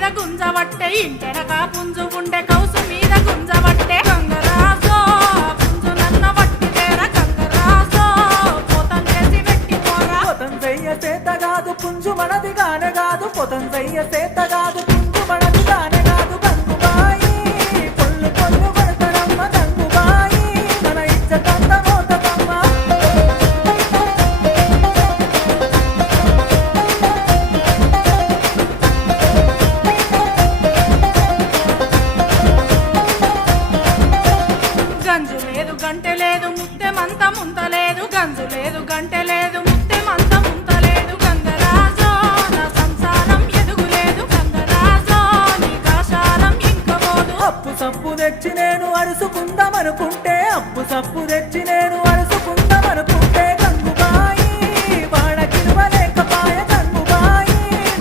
మీద గుంజవట్టే ఇంటెనక పుంజు ఉండే కౌసు మీద గుంజవట్టే గంగరాజో పుంజు నన్న వట్టి తేర గంగరాజో పోతం చేసి పెట్టి పోరా పొతం చెయ్య చేత కాదు పుంజు మనది గానే కాదు పొతం చెయ్య చేత కాదు పుంజు మనది గానే కాదు గంగుబాయి పొల్లు పొల్లు కొడతరమ్మ గంగుబాయి మన ఇజ్జతంత మోతకమ్మ గంజు లేదు గంటె లేదు ముత్తెమంత ముంతలేదు గంజు లేదు గంటె లేదు ముత్తెమంత ముంతలేదు గంగరాజో నా సంసారం ఎదుగులేదు గంగరాజో నీ కాశాలం ఇంకబోదు అప్పు సప్పు తెచ్చి నేను అరుసుకుందామనుకుంటే అప్పు సప్పు తెచ్చి నేను